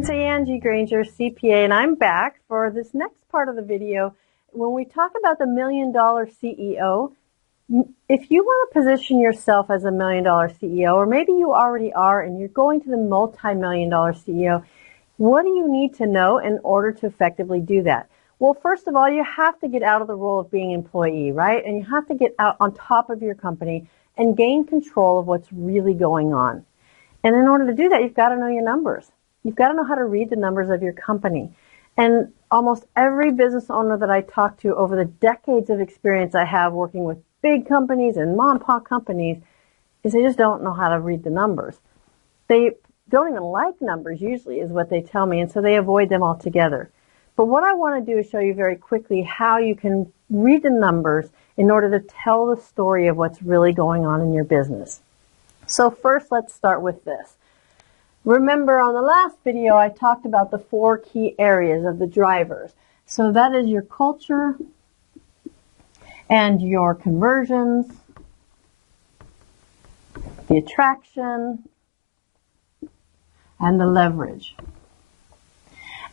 Sensei Angie Granger, CPA, and I'm back for this next part of the video. When we talk about the $1 million CEO, if you want to position yourself as a $1 million CEO, or maybe you already are and you're going to the multi-million-dollar CEO, what do you need to know in order to effectively do that? Well, first of all, you have to get out of the role of being an employee, right? And you have to get out on top of your company and gain control of what's really going on. And in order to do that, you've got to know your numbers. You've got to know how to read the numbers of your company. And almost every business owner that I talk to over the decades of experience I have working with big companies and mom and pop companies is they just don't know how to read the numbers. They don't even like numbers usually is what they tell me, and so they avoid them altogether. But what I want to do is show you very quickly how you can read the numbers in order to tell the story of what's really going on in your business. So first, let's start with this. Remember on the last video, I talked about the 4 key areas of the drivers. So that is your culture and your conversions, the attraction, and the leverage.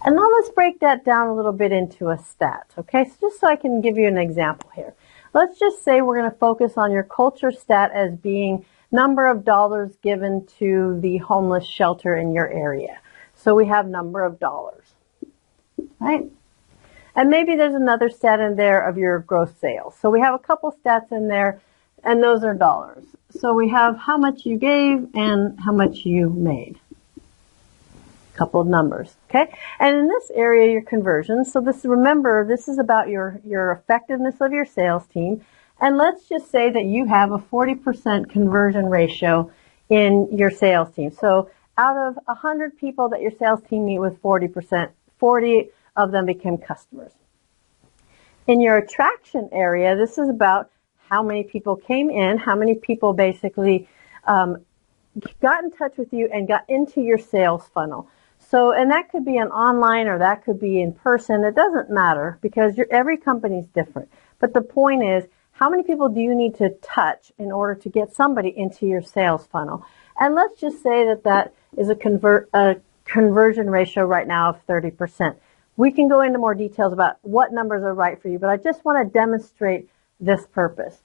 And now let's break that down a little bit into a stat, okay? So just so I can give you an example here. Let's just say we're going to focus on your culture stat as being number of dollars given to the homeless shelter in your area. So we have number of dollars, right? And maybe there's another stat in there of your gross sales. So we have a couple stats in there, and those are dollars. So we have how much you gave and how much you made. A couple of numbers, okay? And in this area, your conversions. So this, remember, this is about your effectiveness of your sales team. And let's just say that you have a 40% conversion ratio in your sales team. So out of 100 people that your sales team meet with, 40%, 40 of them become customers. In your attraction area, this is about how many people came in, how many people basically got in touch with you and got into your sales funnel. So, and that could be an online or that could be in person. It doesn't matter because every company is different. But the point is, how many people do you need to touch in order to get somebody into your sales funnel? And let's just say that that is a conversion ratio right now of 30%. We can go into more details about what numbers are right for you, but I just want to demonstrate this purpose.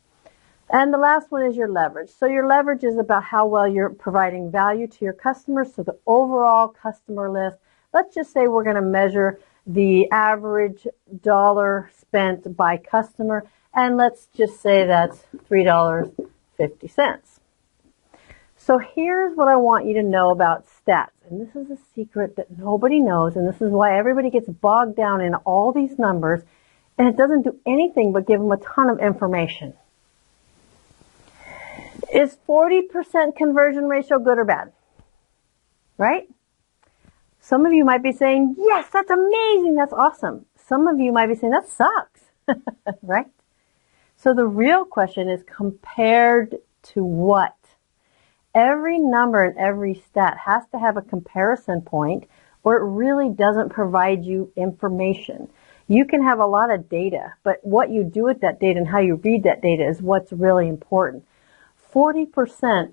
And the last one is your leverage. So your leverage is about how well you're providing value to your customers. So the overall customer list, let's just say we're going to measure the average dollar spent by customer. And let's just say that's $3.50. So here's what I want you to know about stats. And this is a secret that nobody knows. And this is why everybody gets bogged down in all these numbers. And it doesn't do anything but give them a ton of information. Is 40% conversion ratio good or bad? Right? Some of you might be saying, yes, that's amazing. That's awesome. Some of you might be saying, that sucks. Right? So the real question is compared to what? Every number and every stat has to have a comparison point or it really doesn't provide you information. You can have a lot of data, but what you do with that data and how you read that data is what's really important. 40%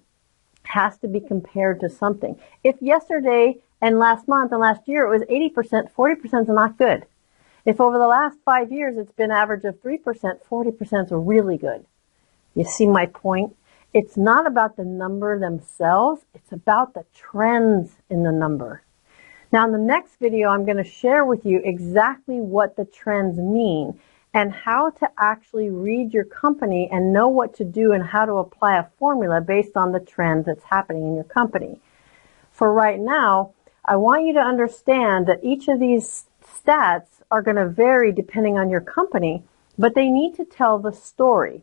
has to be compared to something. If yesterday and last month and last year it was 80%, 40% is not good. If over the last 5 years it's been average of 3%, 40% is really good. You see my point? It's not about the number themselves, it's about the trends in the number. Now in the next video I'm going to share with you exactly what the trends mean and how to actually read your company and know what to do and how to apply a formula based on the trend that's happening in your company. For right now, I want you to understand that each of these stats are going to vary depending on your company, but they need to tell the story.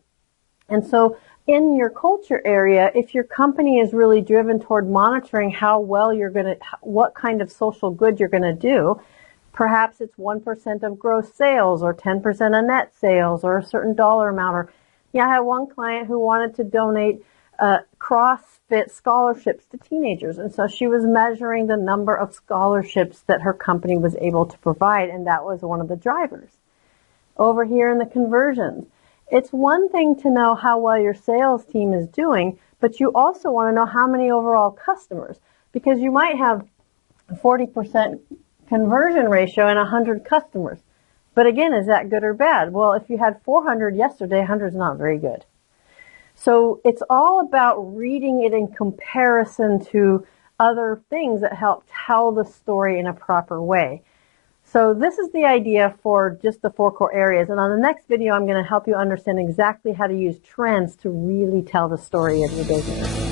And so in your culture area, if your company is really driven toward monitoring how well you're going to, what kind of social good you're going to do, perhaps it's 1% of gross sales or 10% of net sales or a certain dollar amount. Or, I had one client who wanted to donate CrossFit scholarships to teenagers. And so she was measuring the number of scholarships that her company was able to provide, and that was one of the drivers. Over here in the conversions, it's one thing to know how well your sales team is doing, but you also want to know how many overall customers, because you might have 40% conversion ratio and 100 customers. But again, is that good or bad? Well, if you had 400 yesterday, 100 is not very good. So it's all about reading it in comparison to other things that help tell the story in a proper way. So this is the idea for just the 4 core areas. And on the next video, I'm going to help you understand exactly how to use trends to really tell the story of your business.